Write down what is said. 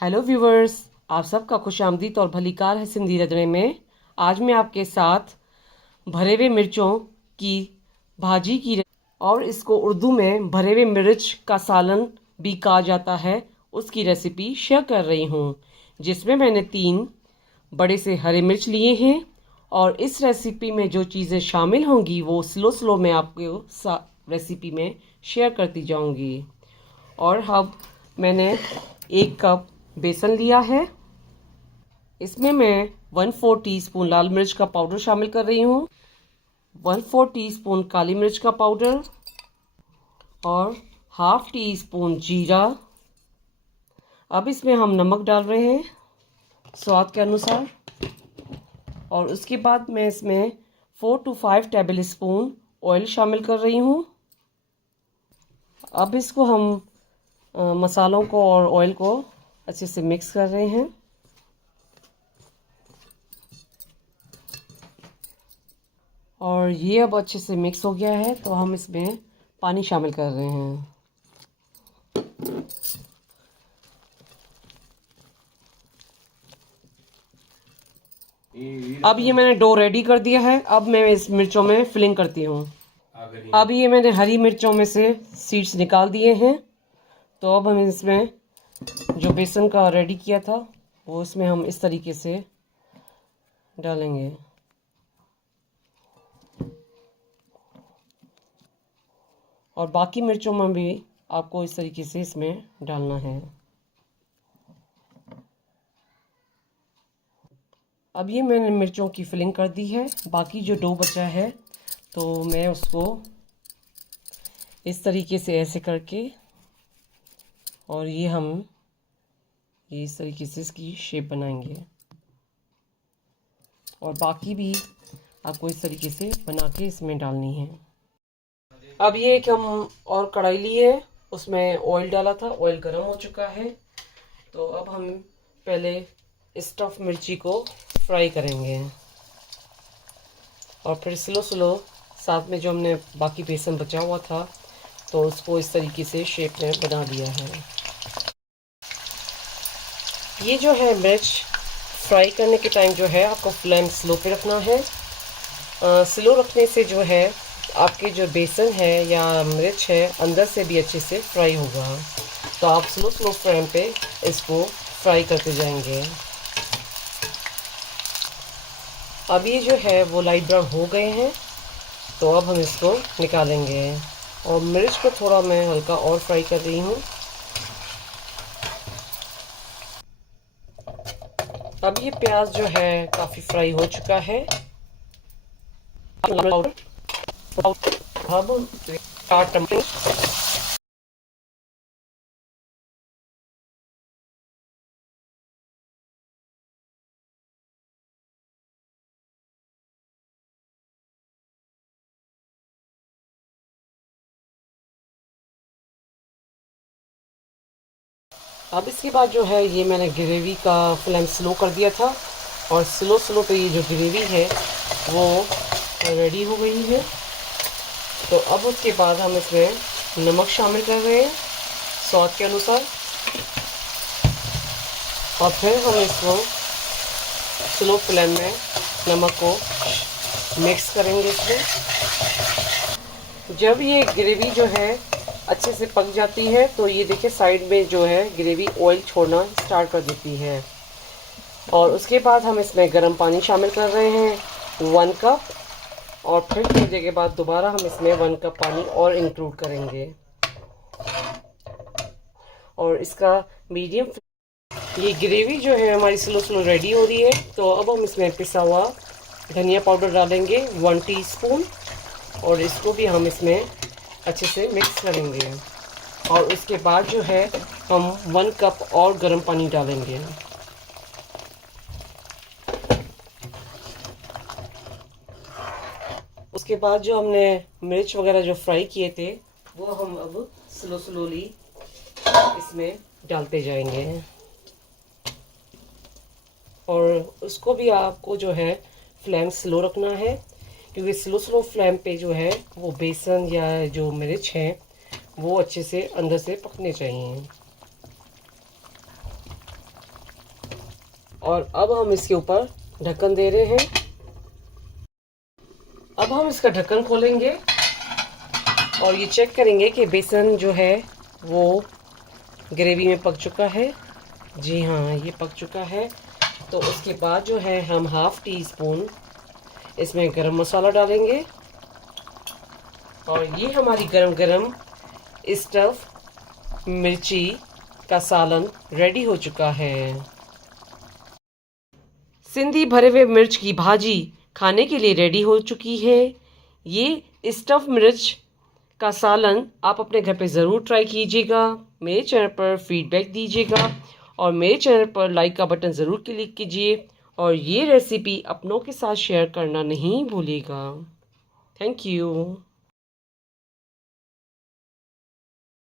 Hello viewers, आप सबका खुशामदीद और भलीकार है सिंधी रंधणे में। आज मैं आपके साथ भरे हुए मिर्चों की भाजी की और इसको उर्दू में भरे हुए मिर्च का सालन भी कहा जाता है, उसकी रेसिपी शेयर कर रही हूँ, जिसमें मैंने 3 बड़े से हरे मिर्च लिए हैं। और इस रेसिपी में जो चीज़ें शामिल होंगी वो स्लो स्लो मैं आपको रेसिपी में शेयर करती जाऊँगी। और अब मैंने 1 कप बेसन लिया है। इसमें मैं 1/4 टीस्पून लाल मिर्च का पाउडर शामिल कर रही हूँ, 1/4 टीस्पून काली मिर्च का पाउडर और ½ टीस्पून जीरा। अब इसमें हम नमक डाल रहे हैं स्वाद के अनुसार। और उसके बाद मैं इसमें 4 to 5 टेबल स्पून ऑयल शामिल कर रही हूँ। अब इसको हम मसालों को और ऑयल को अच्छे से मिक्स कर रहे हैं। और ये अब अच्छे से मिक्स हो गया है, तो हम इसमें पानी शामिल कर रहे हैं। अब ये मैंने डो रेडी कर दिया है। अब मैं इस मिर्चों में फिलिंग करती हूँ। अब ये मैंने हरी मिर्चों में से सीड्स निकाल दिए हैं, तो अब हम इसमें जो बेसन का रेडी किया था वो इसमें हम इस तरीके से डालेंगे। और बाकी मिर्चों में भी आपको इस तरीके से इसमें डालना है। अब ये मैंने मिर्चों की फिलिंग कर दी है। बाकी जो डो बचा है तो मैं उसको इस तरीके से ऐसे करके और ये इस तरीके से इसकी शेप बनाएंगे। और बाकी भी आपको इस तरीके से बना के इसमें डालनी है। अब ये एक हम और कढ़ाई लिए, उसमें ऑयल डाला था, ऑयल गर्म हो चुका है। तो अब हम पहले स्टफ मिर्ची को फ्राई करेंगे और फिर स्लो स्लो साथ में जो हमने बाकी बेसन बचा हुआ था तो उसको इस तरीके से शेप में बना दिया है। ये जो है मिर्च फ्राई करने के टाइम जो है आपको फ्लेम स्लो पे रखना है। स्लो रखने से जो है आपके जो बेसन है या मिर्च है अंदर से भी अच्छे से फ्राई होगा। तो आप स्लो स्लो फ्लेम पे इसको फ्राई करते जाएंगे। अब ये जो है वो लाइट ब्राउन हो गए हैं, तो अब हम इसको निकालेंगे। और मिर्च को थोड़ा मैं हल्का और फ्राई कर रही हूँ। अब ये प्याज जो है काफ़ी फ्राई हो चुका है। अब 4 टमाटर, अब इसके बाद जो है ये मैंने ग्रेवी का फ्लेम स्लो कर दिया था और स्लो स्लो पे ये जो ग्रेवी है वो रेडी हो गई है। तो अब उसके बाद हम इसमें नमक शामिल कर रहे हैं स्वाद के अनुसार। और फिर हम इसको स्लो फ्लेम में नमक को मिक्स करेंगे इसमें। जब ये ग्रेवी जो है अच्छे से पक जाती है तो ये देखिए साइड में जो है ग्रेवी ऑयल छोड़ना स्टार्ट कर देती है। और उसके बाद हम इसमें गर्म पानी शामिल कर रहे हैं 1 कप। और फिर थोड़ी देर के बाद दोबारा हम इसमें 1 कप पानी और इंक्लूड करेंगे। और इसका मीडियम, ये ग्रेवी जो है हमारी स्लो स्लो रेडी हो रही है। तो अब हम इसमें पिसा हुआ धनिया पाउडर डालेंगे 1 टीस्पून और इसको भी हम इसमें अच्छे से मिक्स करेंगे। और उसके बाद जो है हम 1 कप और गर्म पानी डालेंगे। उसके बाद जो हमने मिर्च वगैरह जो फ्राई किए थे वो हम अब स्लो स्लोली इसमें डालते जाएंगे। और उसको भी आपको जो है फ्लेम स्लो रखना है, क्योंकि स्लो स्लो फ्लेम पे जो है वो बेसन या जो मिर्च है वो अच्छे से अंदर से पकने चाहिए। और अब हम इसके ऊपर ढक्कन दे रहे हैं। अब हम इसका ढक्कन खोलेंगे और ये चेक करेंगे कि बेसन जो है वो ग्रेवी में पक चुका है। जी हाँ, ये पक चुका है। तो उसके बाद जो है हम 1/2 टीस्पून इसमें गरम मसाला डालेंगे और ये हमारी गरम गरम स्टफ मिर्ची का सालन रेडी हो चुका है। सिंधी भरे हुए मिर्च की भाजी खाने के लिए रेडी हो चुकी है। ये स्टफ मिर्च का सालन आप अपने घर पे ज़रूर ट्राई कीजिएगा। मेरे चैनल पर फीडबैक दीजिएगा और मेरे चैनल पर लाइक का बटन ज़रूर क्लिक कीजिए और ये रेसिपी अपनों के साथ शेयर करना नहीं भूलिएगा। Thank you.